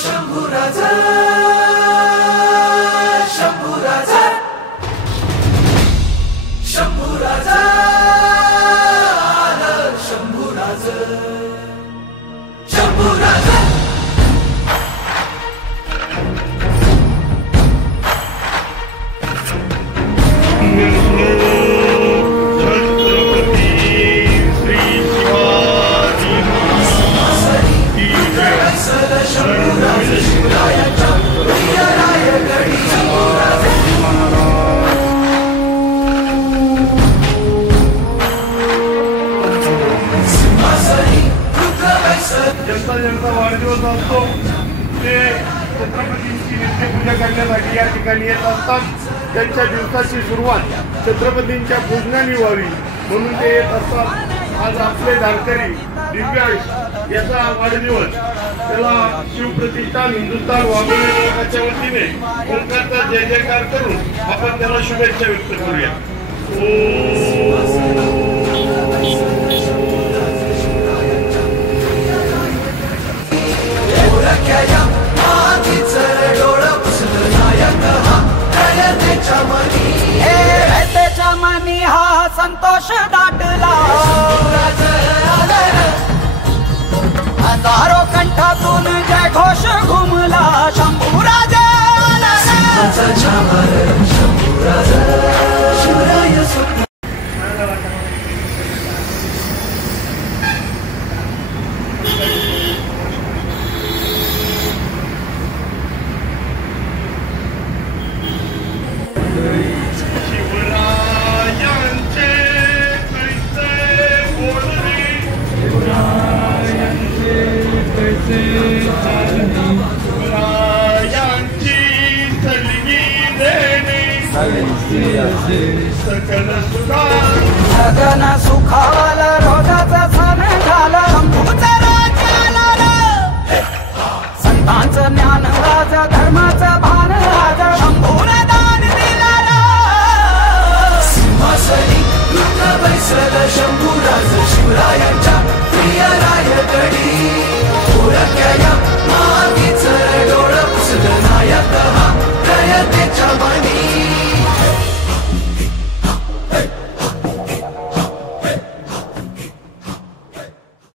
शंभूराजा शंभूराजा शंभूराजा शंभूराजा शंभूराजा जनता वाढदिवस असतो ते छत्रपतींची नित्यपूजा करण्यासाठी या ठिकाणी येत असतात। त्यांच्या दिवसाची सुरुवात छत्रपतींच्या पूजनाने व्हावी म्हणून ते येत असतात। आज आपले धारकरी दिव्यांश याचा वाढदिवस, त्याला शिवप्रतिष्ठान हिंदुस्थान वाघोलीच्या वतीने ओंकारचा जय जयकार करून आपण त्याला शुभेच्छा व्यक्त करूया। मनी हा संतोष दाटला, हजारो कंठातून जय घोष घुमला। शंभूराजा शंभूराजा शिवराय स्वप्न सकल सुखा